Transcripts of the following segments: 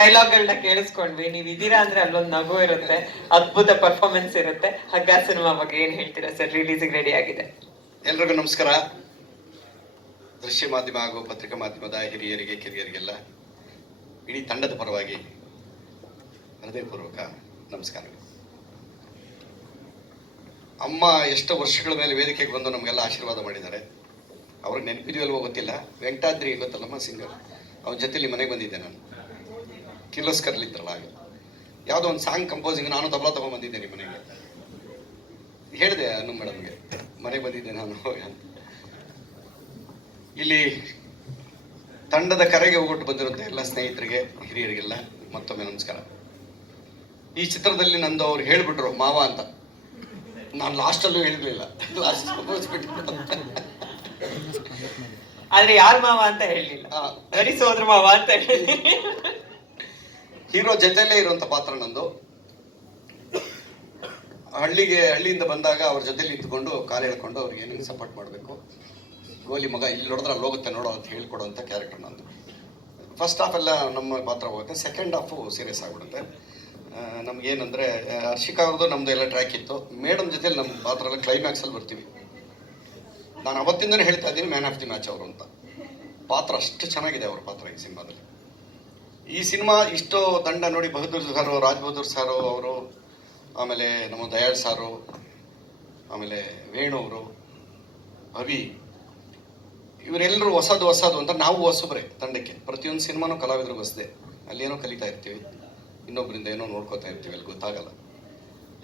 ಡೈಲಾಗ್ಗಳನ್ನ ಕೇಳಿಸ್ಕೊಂಡ್ವಿ. ನೀವ್ ಇದೀರಾ ಅಂದ್ರೆ ಅಲ್ಲೊಂದು ನಗು ಇರುತ್ತೆ, ಅದ್ಭುತ ಪರ್ಫಾರ್ಮೆನ್ಸ್ ಇರುತ್ತೆ. ಹಗ್ಗ ಸಿನಿಮಾ ಬಗ್ಗೆ ಏನ್ ಹೇಳ್ತೀರಾ ಸರ್? ರಿಲೀಸಿಗೆ ರೆಡಿ ಆಗಿದೆ. ಎಲ್ರಿಗೂ ನಮಸ್ಕಾರ. ದೃಶ್ಯ ಮಾಧ್ಯಮ ಹಾಗೂ ಪತ್ರಿಕಾ ಮಾಧ್ಯಮದ ಹಿರಿಯರಿಗೆ ಕಿರಿಯರಿಗೆಲ್ಲ ಇಡೀ ತಂಡದ ಪರವಾಗಿ ಹೃದಯಪೂರ್ವಕ ನಮಸ್ಕಾರಗಳು. ಅಮ್ಮ ಎಷ್ಟೋ ವರ್ಷಗಳ ಮೇಲೆ ವೇದಿಕೆಗೆ ಬಂದು ನಮಗೆಲ್ಲ ಆಶೀರ್ವಾದ ಮಾಡಿದ್ದಾರೆ. ಅವ್ರಿಗೆ ನೆನಪಿದೆಯಲ್ವೋ ಗೊತ್ತಿಲ್ಲ, ವೆಂಕಟಾದ್ರಿ ಗೊತ್ತಲ್ಲಮ್ಮ ಸಿಂಗರ್, ಅವನ ಜೊತೆಲಿ ಮನೆಗೆ ಬಂದಿದ್ದೆ ನಾನು. ಕಿರ್ಲೋಸ್ಕರ್ಲಿದ್ರಲ್ಲ ಆಗ ಯಾವುದೋ ಒಂದು ಸಾಂಗ್ ಕಂಪೋಸಿಂಗ್ ನಾನು ತಬಲಾ ತಗೊಂಡ್ಬಂದಿದ್ದೆ ನಿಮ್ಮ ಮನೆಗೆ. ಹೇಳಿದೆ ಅನ್ನು ಮೇಡಮ್ಗೆ ಮನೆಗೆ ಬಂದಿದ್ದೆ ನಾನು ಅಂತ. ಇಲ್ಲಿ ತಂಡದ ಕರೆಗೆ ಹೋಗ್ಬಿಟ್ಟು ಬಂದಿರುತ್ತೆ ಎಲ್ಲ ಸ್ನೇಹಿತರಿಗೆ ಹಿರಿಯರಿಗೆಲ್ಲ ಮತ್ತೊಮ್ಮೆ ನಮಸ್ಕಾರ. ಈ ಚಿತ್ರದಲ್ಲಿ ನಂದು ಅವ್ರು ಹೇಳ್ಬಿಟ್ರು ಮಾವ ಅಂತ. ನಾನು ಲಾಸ್ಟಲ್ಲೂ ಹೇಳಿರ್ಲಿಲ್ಲ, ಲಾಸ್ಟ್ ಆದ್ರೆ ಯಾರ ಮಾವ ಅಂತ ಹೇಳಲಿಲ್ಲ, ಬರೀ ಸೋದ್ರ ಮಾವ ಅಂತ ಹೇಳಿ. ಹೀರೋ ಜೊತೆಯಲ್ಲೇ ಇರುವಂತ ಪಾತ್ರ ನಂದು. ಹಳ್ಳಿಯಿಂದ ಬಂದಾಗ ಅವ್ರ ಜೊತೆಲಿ ಇದ್ಕೊಂಡು ಕಾಲು ಹೇಳ್ಕೊಂಡು ಅವ್ರಿಗೆ ಏನೇನು ಸಪೋರ್ಟ್ ಮಾಡಬೇಕು, ಗೋಲಿ ಮಗ ಇಲ್ಲಿ ನೋಡಿದ್ರೆ ಅಲ್ಲಿ ಹೋಗುತ್ತೆ ನೋಡೋ ಅಂತ ಹೇಳ್ಕೊಡುವಂಥ ಕ್ಯಾರೆಕ್ಟರ್ ನಂದು. ಫಸ್ಟ್ ಹಾಫ್ ಎಲ್ಲ ನಮ್ಮ ಪಾತ್ರ ಹೋಗುತ್ತೆ, ಸೆಕೆಂಡ್ ಹಾಫು ಸೀರಿಯಸ್ ಆಗಿಬಿಡುತ್ತೆ. ನಮ್ಗೇನಂದರೆ ಹರ್ಷಿಕಾ ಅವ್ರದ್ದು ನಮ್ಮದು ಎಲ್ಲ ಟ್ರ್ಯಾಕ್ ಇತ್ತು. ಮೇಡಮ್ ಜೊತೆಲಿ ನಮ್ಮ ಪಾತ್ರ ಎಲ್ಲ ಕ್ಲೈಮ್ಯಾಕ್ಸಲ್ಲಿ ಬರ್ತೀವಿ. ನಾನು ಅವತ್ತಿಂದನೇ ಹೇಳ್ತಾ ಇದ್ದೀನಿ ಮ್ಯಾನ್ ಆಫ್ ದಿ ಮ್ಯಾಚ್ ಅವರು ಅಂತ. ಪಾತ್ರ ಅಷ್ಟು ಚೆನ್ನಾಗಿದೆ ಅವ್ರ ಪಾತ್ರ ಈ ಸಿನಿಮಾದಲ್ಲಿ. ಈ ಸಿನಿಮಾ ಇಷ್ಟು ತಂಡ ನೋಡಿ, ಬಹದ್ದೂರ್ ಸಾರು, ರಾಜ್ ಬಹದ್ದೂರ್ ಸಾರು ಅವರು, ಆಮೇಲೆ ನಮ್ಮ ದಯಾಳ್ ಸಾರು, ಆಮೇಲೆ ವೇಣು ಅವರು, ಅವಿ, ಇವರೆಲ್ಲರೂ ಹೊಸದು ಅಂತ. ನಾವು ಹೊಸಬ್ರೆ ತಂಡಕ್ಕೆ, ಪ್ರತಿಯೊಂದು ಸಿನಿಮಾನೂ ಕಲಾವಿದರು ಹೊಸದೆ. ಅಲ್ಲೇನೋ ಕಲಿತಾ ಇರ್ತೀವಿ, ಇನ್ನೊಬ್ಬರಿಂದ ಏನೋ ನೋಡ್ಕೋತಾ ಇರ್ತೀವಿ, ಅಲ್ಲಿ ಗೊತ್ತಾಗಲ್ಲ.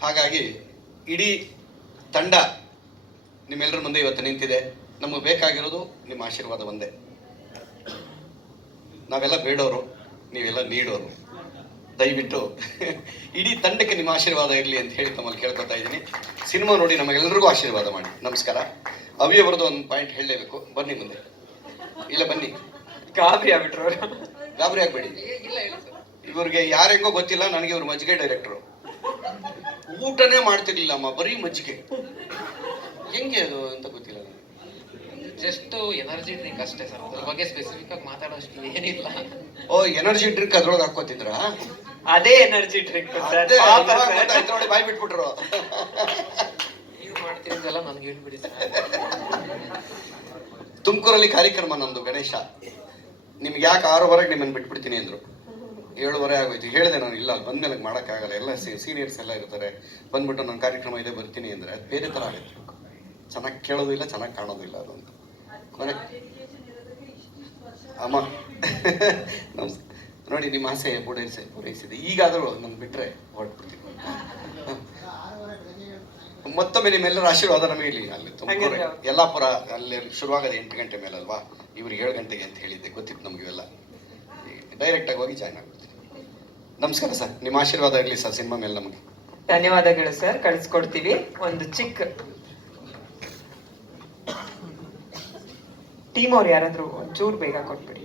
ಹಾಗಾಗಿ ಇಡೀ ತಂಡ ನಿಮ್ಮೆಲ್ಲರ ಮುಂದೆ ಇವತ್ತು ನಿಂತಿದೆ. ನಮಗೆ ಬೇಕಾಗಿರೋದು ನಿಮ್ಮ ಆಶೀರ್ವಾದ ಒಂದೇ. ನಾವೆಲ್ಲ ಬೇಡೋರು, ನೀವೆಲ್ಲ ನೀಡೋರು. ದಯವಿಟ್ಟು ಇಡೀ ತಂಡಕ್ಕೆ ನಿಮ್ಮ ಆಶೀರ್ವಾದ ಇರಲಿ ಅಂತ ಹೇಳಿ ತಮ್ಮಲ್ಲಿ ಕೇಳ್ಕೊತಾ ಇದ್ದೀನಿ. ಸಿನಿಮಾ ನೋಡಿ ನಮಗೆಲ್ಲರಿಗೂ ಆಶೀರ್ವಾದ ಮಾಡಿ. ನಮಸ್ಕಾರ. ಅವಿ ಅವರದ್ದು ಒಂದು ಪಾಯಿಂಟ್ ಹೇಳಲೇಬೇಕು. ಬನ್ನಿ ಮುಂದೆ, ಇಲ್ಲ ಬನ್ನಿ. ಗಾಬರಿ ಆಗ್ಬಿಟ್ರು. ಗಾಬರಿ ಆಗ್ಬೇಡಿ. ಇವ್ರಿಗೆ ಯಾರೆಂಗೋ ಗೊತ್ತಿಲ್ಲ, ನನಗೆ ಇವ್ರು ಮಜ್ಜಿಗೆ ಡೈರೆಕ್ಟ್ರು. ಊಟನೇ ಮಾಡ್ತಿರ್ಲಿಲ್ಲ ಅಮ್ಮ, ಬರೀ ಮಜ್ಜಿಗೆ. ಹೆಂಗೆ ಅದು ಅಂತ ಗೊತ್ತಿಲ್ಲ ನನಗೆ. ಜಸ್ಟ್ ಎನರ್ಜಿ ಡ್ರಿಂಕ್ ಅಷ್ಟೇ ಸರ್, ಅದ್ರ ಬಗ್ಗೆ ಸ್ಪೆಸಿಫಿಕ್ ಆಗಿ ಮಾತಾಡೋಷ್ಟು ಏನಿಲ್ಲ. ಓ, ಎನರ್ಜಿ ಡ್ರಿಂಕ್ ಅದ್ರೊಳಗೆ ಹಾಕೋತಿದ್ರ? ಅದೇ ಎನರ್ಜಿ ಡ್ರಿಂಕ್ ನೋಡಿ ಬಾಯ್ ಬಿಟ್ಬಿಟ್ರು. ನೀವು ಮಾಡ್ತಿರೋದೆಲ್ಲ ನನ್ಗೆ ಹೇಳ್ಬಿಡಿ ಸರ್. ತುಮಕೂರಲ್ಲಿ ಕಾರ್ಯಕ್ರಮ ನಮ್ದು ಗಣೇಶ. ನಿಮ್ಗೆ ಯಾಕೆ 6:15 ನಿಮ್ಮನ್ನು ಬಿಟ್ಬಿಡ್ತೀನಿ ಅಂದ್ರು. 7:30 ಆಗೋಯ್ತು. ಹೇಳಿದೆ ನಾನು, ಇಲ್ಲ ಬಂದ್ಮೇಲೆ ಮಾಡೋಕ್ಕಾಗಲ್ಲ, ಎಲ್ಲ ಸೀನಿಯರ್ಸ್ ಎಲ್ಲ ಇರ್ತಾರೆ, ಬಂದ್ಬಿಟ್ಟು ನನ್ನ ಕಾರ್ಯಕ್ರಮ ಇದೆ ಬರ್ತೀನಿ ಅಂದರೆ ಅದು ಬೇರೆ ಥರ ಆಗುತ್ತೆ. ಚೆನ್ನಾಗಿ ಕೇಳೋದು ಇಲ್ಲ, ಚೆನ್ನಾಗಿ ಕಾಣೋದು ಇಲ್ಲ ಅದು ಅಂತ. ಕೊನೆ ಅಮ್ಮ ನೋಡಿ, ನಿಮ್ಮ ಆಸೆ ಪೂರೈಸಿದೆ. ಈಗಾದರೂ ನನ್ನ ಬಿಟ್ಟರೆ ಹೊರಟ್ಬಿಡ್ತೀನಿ. ಮತ್ತೊಮ್ಮೆ ನಿಮ್ಮೆಲ್ಲರ ಆಶೀರ್ವಾದ ನಮಗೆ ಇಲ್ಲಿ. ಅಲ್ಲಿ ತುಮಕೂರು ಯಲ್ಲಾಪುರ ಅಲ್ಲಿ ಶುರುವಾಗದೆ 8 ಗಂಟೆ ಮೇಲೆ ಅಲ್ವಾ, ಇವ್ರಿಗೆ 7 ಗಂಟೆಗೆ ಅಂತ ಹೇಳಿದ್ದೆ, ಗೊತ್ತಿತ್ತು ನಮ್ಗೆ ಇವೆಲ್ಲ. ಡೈರೆಕ್ಟಾಗಿ ಹೋಗಿ ಜಾಯ್ನ್ ಆಗ್ಬಿಡ್ತೀನಿ. ನಮಸ್ಕಾರ ಸರ್, ನಿಮ್ಮ ಆಶೀರ್ವಾದ ಇರಲಿ ಸರ್ ಸಿನಿಮಾ ಮೇಲೆ ನಮಗೆ. ಧನ್ಯವಾದಗಳು ಸರ್, ಕಳಿಸ್ಕೊಡ್ತೀವಿ. ಒಂದು ಚಿಕ್ಕ ಟೀಮ್ ಅವ್ರು ಯಾರಾದ್ರೂ ಒಂಚೂರು ಬೇಗ ಕೊಟ್ಬಿಡಿ.